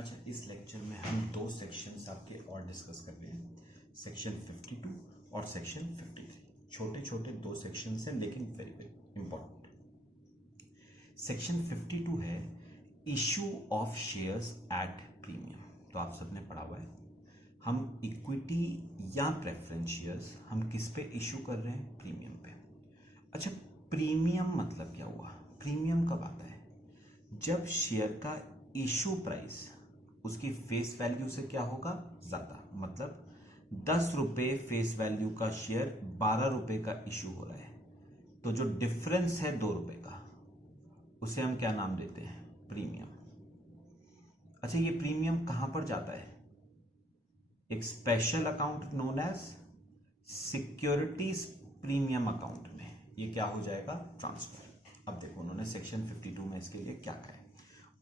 अच्छा, इस लेक्चर में हम दो सेक्शंस आपके और डिस्कस कर रहे हैं, सेक्शन 52 और सेक्शन 53। छोटे छोटे दो सेक्शंस हैं लेकिन वेरी वेरी इंपॉर्टेंट। सेक्शन 52 है issue of shares at premium. तो आप सबने पढ़ा हुआ है, हम इक्विटी या प्रेफरेंस शेयर्स हम किस पे इशू कर रहे हैं? प्रीमियम पे। अच्छा, प्रीमियम मतलब क्या हुआ? प्रीमियम कब आता है? जब शेयर का इशू प्राइस उसकी फेस वैल्यू से क्या होगा? ज्यादा। मतलब 10 रुपए फेस वैल्यू का शेयर 12 रुपए का इशू हो रहा है, तो जो डिफरेंस है 2 रुपए का, उसे हम क्या नाम देते हैं? प्रीमियम। अच्छा, ये प्रीमियम कहां पर जाता है? एक special account known as securities premium account में ये क्या हो जाएगा? ट्रांसफर। अब देखो उन्होंने सेक्शन 52 में इसके लिए क्या कहा है।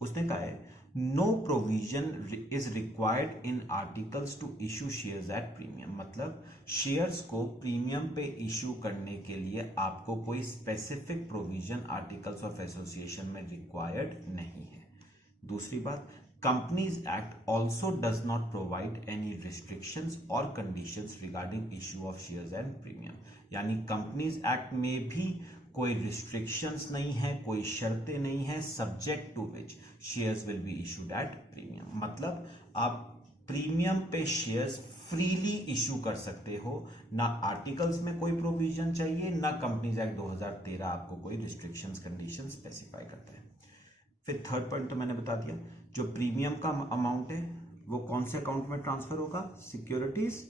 उसने कहा है no provision is required in articles to issue shares at premium. मतलब शेयर्स को प्रीमियम पे इशू करने के लिए आपको कोई specific provision articles of association में रिक्वायर्ड नहीं है। दूसरी बात, companies act also does not provide any restrictions और conditions regarding issue of shares and premium. यानी कंपनीज एक्ट में भी कोई रिस्ट्रिक्शंस नहीं है, कोई शर्तें नहीं है, subject to which shares will be issued at premium. मतलब आप प्रीमियम पे शेयर्स फ्रीली इशू कर सकते हो, ना आर्टिकल्स में कोई प्रोविजन चाहिए, ना कंपनीज एक्ट 2013 आपको कोई रिस्ट्रिक्शंस कंडीशन स्पेसिफाई करता है। फिर थर्ड पॉइंट तो मैंने बता दिया, जो प्रीमियम का अमाउंट है वो कौन से अकाउंट में ट्रांसफर होगा? सिक्योरिटीज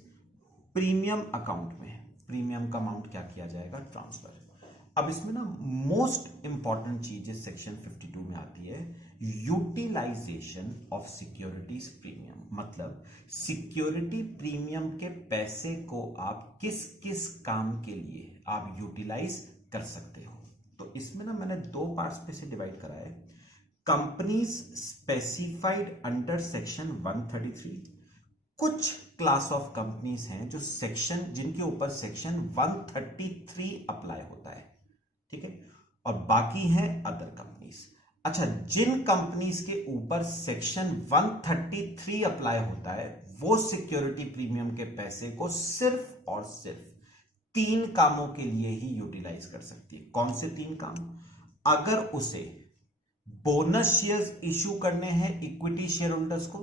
प्रीमियम अकाउंट में प्रीमियम का अमाउंट क्या किया जाएगा? ट्रांसफर। अब इसमें ना मोस्ट इंपॉर्टेंट चीज इस सेक्शन 52 में आती है, यूटिलाइजेशन ऑफ सिक्योरिटीज प्रीमियम। मतलब सिक्योरिटी प्रीमियम के पैसे को आप किस किस काम के लिए आप यूटिलाइज कर सकते हो। तो इसमें ना मैंने दो पार्ट्स पे से डिवाइड करा है। कंपनीज स्पेसिफाइड अंडर सेक्शन 133, कुछ क्लास ऑफ कंपनीज हैं जो सेक्शन जिनके ऊपर सेक्शन 133 अप्लाई होता है, ठीक है, और बाकी हैं अदर कंपनीज। अच्छा, जिन कंपनीज के ऊपर सेक्शन 133 अप्लाई होता है वो सिक्योरिटी प्रीमियम के पैसे को सिर्फ और सिर्फ 3 कामों के लिए ही यूटिलाइज कर सकती है। कौन से 3 काम? अगर उसे बोनस शेयर्स इशू करने हैं इक्विटी शेयर होल्डर्स को,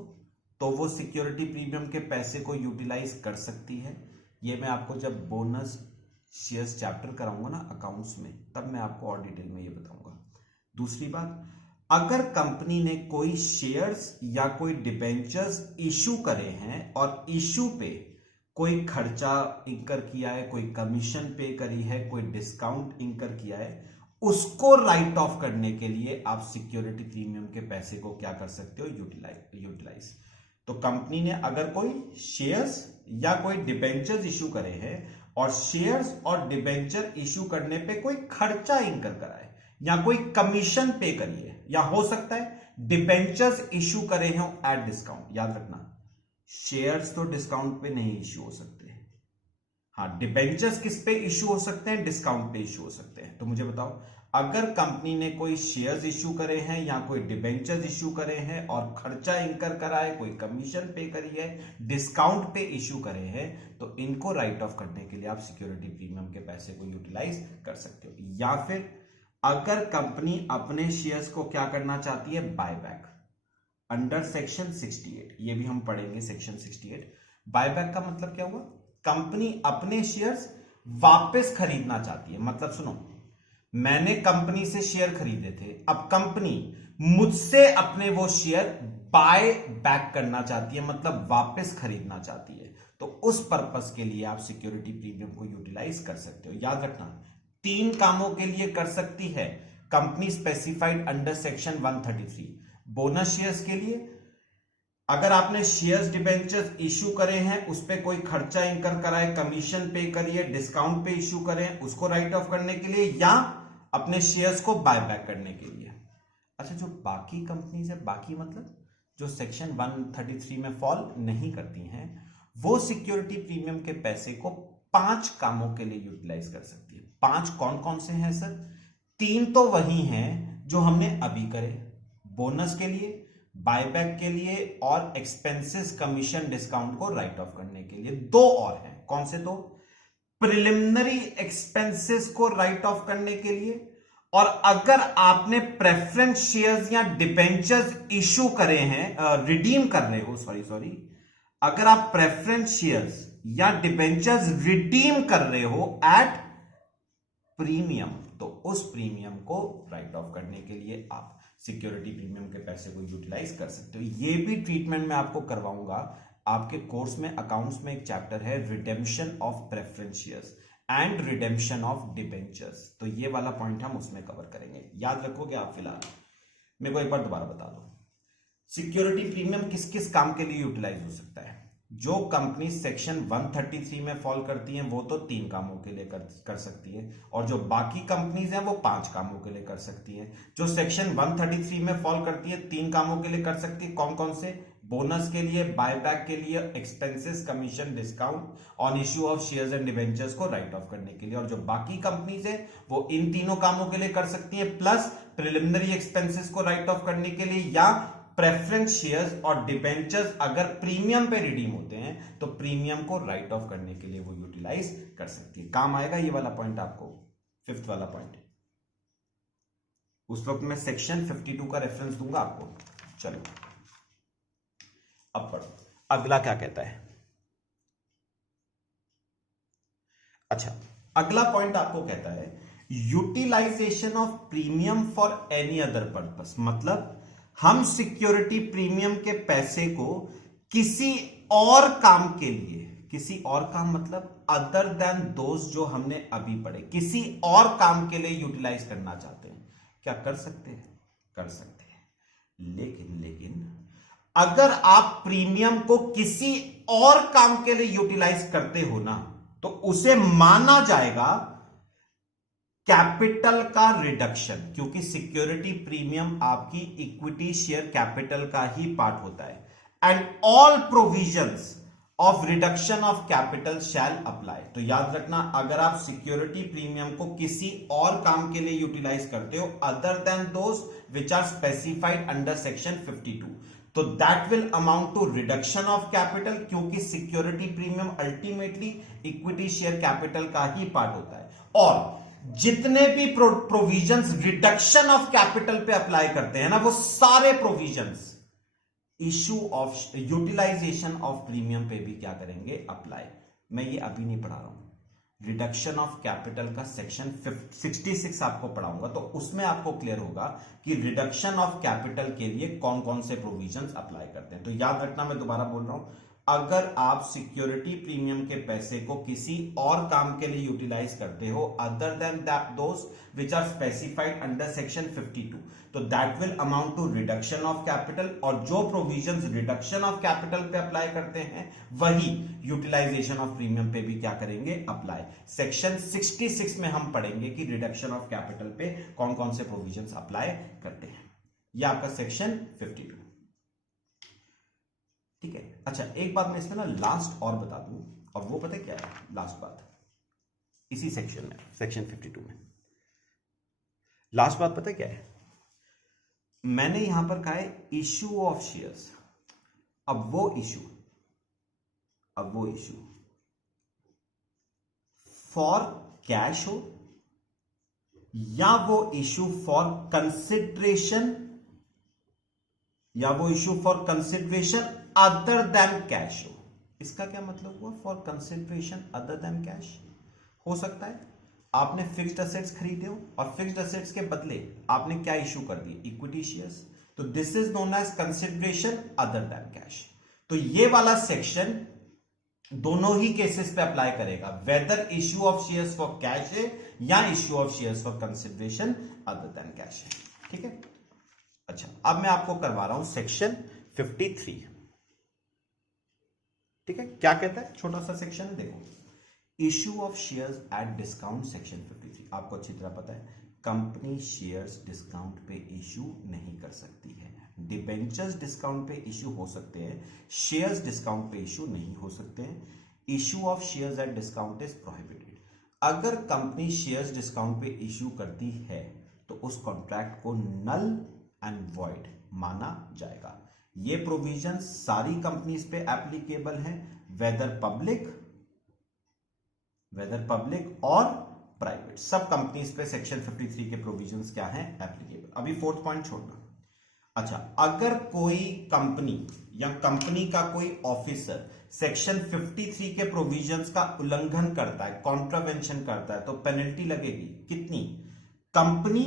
तो वो सिक्योरिटी प्रीमियम के पैसे को यूटिलाइज कर सकती है। ये मैं आपको जब बोनस शेयर्स चैप्टर कराऊंगा ना अकाउंट्स में, तब मैं आपको और डिटेल में ये बताऊंगा। दूसरी बात, अगर कंपनी ने कोई शेयर्स या कोई डिबेंचर्स इशू करे हैं और इशू पे कोई खर्चा इंकर किया है, कोई कमीशन पे करी है, कोई डिस्काउंट इंकर किया है, उसको राइट ऑफ करने के लिए आप सिक्योरिटी प्रीमियम के पैसे को क्या कर सकते हो? यूटिलाइज। तो कंपनी ने अगर कोई शेयर्स या कोई डिबेंचर्स इशू करे हैं और शेयर्स और डिबेंचर इशू करने पे कोई खर्चा इंकर करा है या कोई कमीशन पे करी है, या हो सकता है डिबेंचर्स इशू करे हो एट डिस्काउंट। याद रखना, शेयर्स तो डिस्काउंट पे नहीं इशू हो सकते। हाँ, डिबेंचर्स किस पे इशू हो सकते हैं? डिस्काउंट पे इशू हो सकते हैं। तो मुझे बताओ, अगर कंपनी ने कोई शेयर्स इशू करे हैं या कोई डिबेंचर्स इशू करे हैं और खर्चा इंकर करा है, कोई कमीशन पे करी है, डिस्काउंट पे इशू करे हैं, तो इनको राइट ऑफ करने के लिए आप सिक्योरिटी प्रीमियम के पैसे को यूटिलाइज कर सकते हो। या फिर अगर कंपनी अपने शेयर्स को क्या करना चाहती है? बायबैक अंडर सेक्शन 68, ये भी हम पढ़ेंगे सेक्शन 68। बायबैक का मतलब क्या हुआ? कंपनी अपने शेयर्स वापस खरीदना चाहती है। मतलब सुनो, मैंने कंपनी से शेयर खरीदे थे, अब कंपनी मुझसे अपने वो शेयर बाय बैक करना चाहती है, मतलब वापस खरीदना चाहती है। तो उस पर्पस के लिए आप सिक्योरिटी प्रीमियम को यूटिलाइज कर सकते हो। याद रखना, 3 कामों के लिए कर सकती है company specified under section 133। Bonus shares के लिए, अगर आपने शेयर्स डिबेंचर्स इशू करे हैं, उस पे कोई खर्चा इंकर करा है, कमीशन पे करिए, डिस्काउंट पे इशू करें, उसको राइट ऑफ करने के लिए, या अपने शेयर्स को बाय बैक करने के लिए। अच्छा, जो बाकी कंपनीज है, बाकी मतलब जो सेक्शन 133 में फॉल नहीं करती हैं, वो सिक्योरिटी प्रीमियम के पैसे को 5 कामों के लिए यूटिलाइज कर सकती है। 5 कौन कौन से हैं सर? 3 तो वही हैं जो हमने अभी करे, बोनस के लिए, बायबैक के लिए और एक्सपेंसेस कमीशन डिस्काउंट को राइट ऑफ करने के लिए। दो और हैं, कौन से दो? प्रिलिमिनरी एक्सपेंसेस को राइट ऑफ करने के लिए, और अगर आपने प्रेफरेंस शेयर्स या डिबेंचर्स इशू करे हैं, रिडीम कर रहे हो, सॉरी, अगर आप प्रेफरेंस शेयर्स या डिबेंचर्स रिडीम कर रहे हो एट प्रीमियम, तो उस प्रीमियम को राइट ऑफ करने के लिए आप सिक्योरिटी प्रीमियम के पैसे को यूटिलाइज कर सकते हो। ये भी ट्रीटमेंट मैं आपको करवाऊंगा आपके कोर्स में, अकाउंट्स में एक चैप्टर है redemption of preference shares and redemption of debentures, तो ये वाला पॉइंट हम उसमें कवर करेंगे। याद रखोगे आप? फिलहाल मेरे को एक बार दोबारा बता दो, सिक्योरिटी प्रीमियम किस किस काम के लिए यूटिलाइज हो सकता है? जो कंपनी सेक्शन 133 में फॉल करती हैं वो तो 3 कामों के लिए कर सकती है, और जो बाकी कंपनीज हैं वो 5 कामों के लिए कर सकती हैं। जो सेक्शन 133 में फॉल करती है 3 कामों के लिए कर सकती है, कौन कौन से? बोनस के लिए, बायबैक के लिए, expenses commission discount on issue of shares and debentures को राइट ऑफ करने के लिए। और जो बाकी कंपनीज है वो इन तीनों कामों के लिए कर सकती है, प्लस प्रिलिमिनरी एक्सपेंसेस को राइट ऑफ करने के लिए, या प्रेफरेंस शेयर्स और डिबेंचर्स अगर प्रीमियम पे रिडीम होते हैं तो प्रीमियम को राइट ऑफ करने के लिए वो यूटिलाइज कर सकती है। काम आएगा ये वाला पॉइंट आपको, 5th वाला पॉइंट। उस वक्त मैं सेक्शन 52 का रेफरेंस दूंगा आपको। चलो अब पढ़ो, अगला क्या कहता है। अच्छा, अगला पॉइंट आपको कहता है utilisation of premium for any other purpose, मतलब हम सिक्योरिटी प्रीमियम के पैसे को किसी और काम के लिए, किसी और काम मतलब अदर देन दोज जो हमने अभी पढ़े, किसी और काम के लिए यूटिलाइज करना चाहते हैं, क्या कर सकते हैं? कर सकते हैं। लेकिन अगर आप प्रीमियम को किसी और काम के लिए यूटिलाइज करते हो ना, तो उसे माना जाएगा कैपिटल का रिडक्शन, क्योंकि सिक्योरिटी प्रीमियम आपकी इक्विटी शेयर कैपिटल का ही पार्ट होता है। And all provisions of reduction of capital shall apply. तो याद रखना, अगर आप सिक्योरिटी प्रीमियम को किसी और काम के लिए यूटिलाइज करते हो other than those which are specified under section 52, तो that will amount to reduction of capital, क्योंकि security premium ultimately equity share capital का ही पार्ट होता है। और जितने भी प्रोविजंस रिडक्शन ऑफ कैपिटल पे अप्लाई करते हैं ना, वो सारे provisions issue of utilisation of premium पे भी क्या करेंगे? अप्लाई। मैं ये अभी नहीं पढ़ा रहा हूं, रिडक्शन ऑफ कैपिटल का सेक्शन 66 आपको पढ़ाऊंगा, तो उसमें आपको क्लियर होगा कि रिडक्शन ऑफ कैपिटल के लिए कौन कौन से प्रोविजंस अप्लाई करते हैं। तो याद रखना, मैं दोबारा बोल रहा हूं, अगर आप सिक्योरिटी प्रीमियम के पैसे को किसी और काम के लिए यूटिलाइज करते हो other than those which are specified under section 52, तो that will amount to reduction of capital, और जो प्रोविजंस रिडक्शन ऑफ कैपिटल पे अप्लाई करते हैं वही यूटिलाइजेशन ऑफ प्रीमियम पे भी क्या करेंगे? अप्लाई। सेक्शन 66 में हम पढ़ेंगे कि रिडक्शन ऑफ कैपिटल पे कौन कौन से प्रोविजंस अप्लाई करते हैं। यह आपका सेक्शन 52, ठीक है। अच्छा, एक बात मैं इसमें ना लास्ट और बता दूं, और वो पता है क्या है लास्ट बात? इसी सेक्शन में, सेक्शन 52 में लास्ट बात पता है क्या है? मैंने यहां पर कहा है इशू ऑफ शेयर्स। अब वो इशू फॉर कैश हो, या वो issue for consideration, other than cash हो। इसका क्या मतलब हुआ? For consideration other than cash हो सकता है आपने फिक्स्ड असेट्स खरीदे हो और फिक्स्ड असेट्स के बदले आपने क्या इशू कर दी? Equity shares. तो this is known as consideration other than cash. तो ये वाला सेक्शन दोनों ही केसेस पे अप्लाई करेगा, whether issue of shares for cash है या issue of shares for consideration other than cash है, ठीक है। अच्छा, अब मैं आपको करवा रहा हूं सेक्शन 53, ठीक है। क्या कहता है? छोटा सा सेक्शन है, देखो, issue of shares at discount, section 53 आपको अच्छी तरह पता है, कंपनी शेयर्स डिस्काउंट पे इश्यू नहीं कर सकती है। डिबेंचर्स डिस्काउंट पे इश्यू हो सकते हैं, शेयर्स डिस्काउंट पे इश्यू नहीं हो सकते हैं। Issue of shares at discount is prohibited. अगर कंपनी शेयर्स डिस्काउंट पे इश्यू करती है तो उस कॉन्ट्रैक्ट को नल एंड वॉइड माना जाएगा। ये प्रोविजन सारी कंपनीज पे एप्लीकेबल हैं, वेदर पब्लिक और प्राइवेट, सब कंपनीज पे सेक्शन 53 के प्रोविजंस क्या हैं, एप्लीकेबल। अभी फोर्थ पॉइंट छोड़ना। अच्छा, अगर कोई कंपनी या कंपनी का कोई ऑफिसर सेक्शन 53 के प्रोविजंस का उल्लंघन करता है, कॉन्ट्रावेंशन करता है, तो पेनल्टी लगेगी कितनी? कंपनी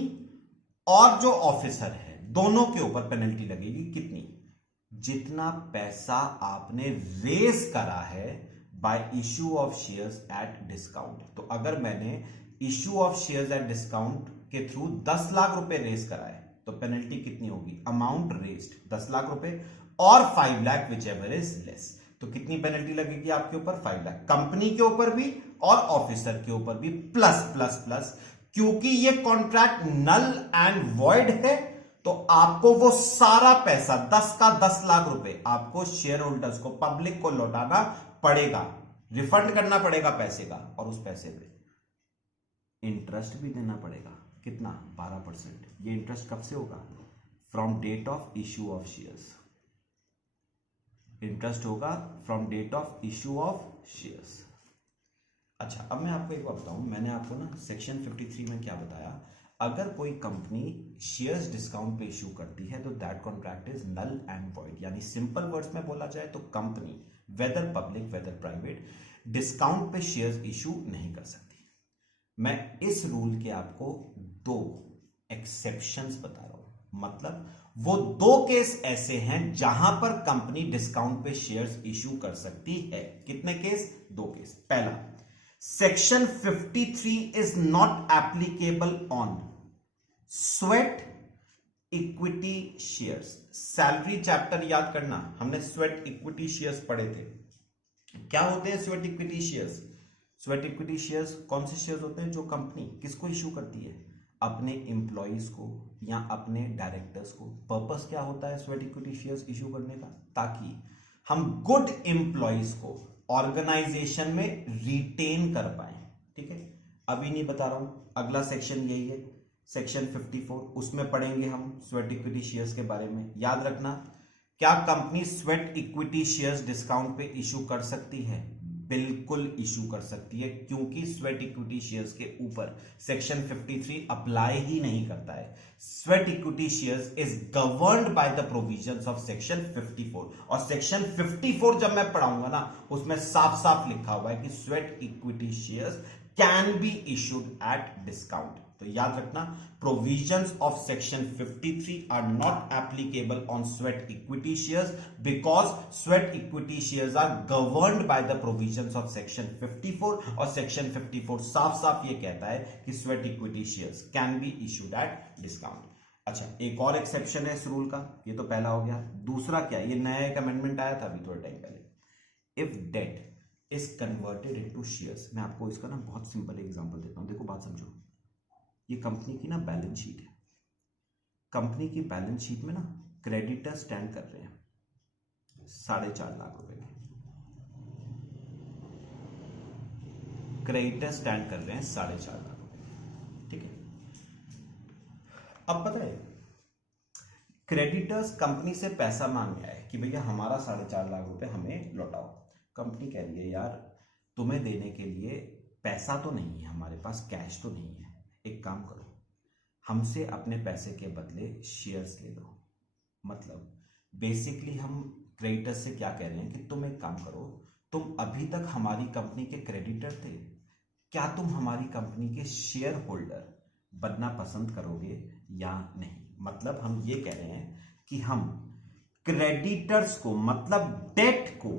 और जो ऑफिसर है दोनों के ऊपर पेनल्टी लगेगी कितनी? जितना पैसा आपने रेज करा है bye issue of shares at discount. तो अगर मैंने issue of shares at discount के थ्रू 10 लाख रुपए रेज करा है तो पेनल्टी कितनी होगी? अमाउंट रेज्ड 10 लाख रुपए और 5 lakh which ever is less. तो कितनी पेनल्टी लगेगी आपके ऊपर? 5 लाख, कंपनी के ऊपर भी और ऑफिसर के ऊपर भी, प्लस प्लस प्लस, क्योंकि ये कॉन्ट्रैक्ट नल एंड वॉइड है तो आपको वो सारा पैसा 10 का 10 लाख रुपए आपको शेयर होल्डर्स को, पब्लिक को लौटाना पड़ेगा, रिफंड करना पड़ेगा पैसे का, और उस पैसे पे इंटरेस्ट भी देना पड़ेगा। कितना? 12%। ये इंटरेस्ट कब से होगा? From date of issue of shares. Interest होगा from date of issue of shares. अच्छा, अब मैं आपको एक बात बताऊं, मैंने आपको ना सेक्शन 53 में क्या बताया, अगर कोई कंपनी शेयर्स डिस्काउंट पे इश्यू करती है तो that contract is null and void. यानी सिंपल वर्ड्स में बोला जाए तो company, whether public whether private, discount पे शेयर्स इश्यू नहीं कर सकती। मैं इस रूल के आपको 2 एक्सेप्शंस बता रहा हूं, मतलब वो 2 केस ऐसे हैं जहां पर कंपनी डिस्काउंट पे शेयर्स इश्यू कर सकती है। कितने केस? 2 केस। पहला, section 53 is not applicable on sweat equity shares. Salary chapter याद करना, हमने स्वेट इक्विटी शेयर्स पढ़े थे। क्या होते हैं sweat equity shares? Sweat equity shares कौन से शेयर्स होते हैं जो कंपनी किसको इश्यू करती है? अपने एम्प्लॉइज को या अपने डायरेक्टर्स को। पर्पस क्या होता है स्वेट इक्विटी शेयर्स इश्यू करने का? ताकि हम गुड एम्प्लॉइज को ऑर्गेनाइजेशन में रिटेन कर पाए। ठीक है, अभी नहीं बता रहा हूं, अगला सेक्शन यही है, सेक्शन 54, उसमें पढ़ेंगे हम स्वेट इक्विटी शेयर्स के बारे में। याद रखना, क्या company sweat equity shares discount पे इश्यू कर सकती है? बिल्कुल इश्यू कर सकती है, क्योंकि स्वेट इक्विटी शेयर्स के ऊपर सेक्शन 53 अप्लाई ही नहीं करता है। Sweat equity shares is governed by the provisions of section 54, और सेक्शन 54 जब मैं पढ़ाऊंगा ना उसमें साफ साफ लिखा हुआ है कि sweat equity shares can be issued at discount. तो याद रखना, provisions of section 53 are not applicable on sweat equity shares because sweat equity shares are governed by the provisions of section 54, और सेक्शन 54 साफ साफ ये कहता है कि sweat equity shares can be issued at discount. अच्छा, एक और एक्सेप्शन है इस रूल का, ये तो पहला हो गया। दूसरा क्या है, ये नया एक अमेंडमेंट आया था अभी थोड़े टाइम पहले। If debt is converted into shares, मैं आपको इसका ना बहुत सिंपल एग्जांपल देता हूं, देखो बात समझो। ये कंपनी की ना बैलेंस शीट है, कंपनी की बैलेंस शीट में ना क्रेडिटर स्टैंड कर रहे हैं 4.5 लाख रुपए के, क्रेडिटर स्टैंड कर रहे हैं 4.5 लाख रुपए। ठीक है, अब पता है क्रेडिटर्स कंपनी से पैसा मांग आए कि भैया हमारा 4.5 लाख रुपए हमें लौटाओ। कंपनी कह रही है यार तुम्हें देने के लिए पैसा तो नहीं है हमारे पास, कैश तो नहीं है, एक काम करो हमसे अपने पैसे के बदले शेयर्स ले लो। मतलब बेसिकली हम क्रेडिटर्स से क्या कह रहे हैं कि तुम एक काम करो, तुम अभी तक हमारी कंपनी के क्रेडिटर थे, क्या तुम हमारी कंपनी के शेयर होल्डर बनना पसंद करोगे या नहीं? मतलब हम ये कह रहे हैं कि हम क्रेडिटर्स को, मतलब डेट को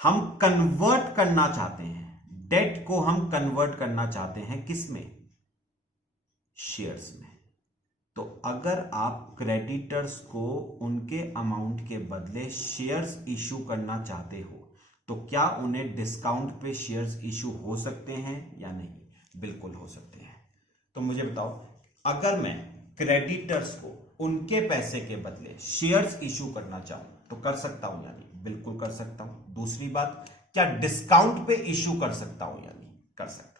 हम कन्वर्ट करना चाहते हैं, डेट को हम कन्वर्ट करना चाहते हैं किसमें? शेयर्स में। तो अगर आप क्रेडिटर्स को उनके अमाउंट के बदले शेयर्स इशू करना चाहते हो तो क्या उन्हें डिस्काउंट पे शेयर्स इशू हो सकते हैं या नहीं? बिल्कुल हो सकते हैं। तो मुझे बताओ, अगर मैं क्रेडिटर्स को उनके पैसे के बदले शेयर्स इशू करना चाहूं तो कर सकता हूं या नहीं? बिल्कुल कर सकता हूं। दूसरी बात, क्या डिस्काउंट पे इशू कर सकता हूं या नहीं? कर सकता हूं।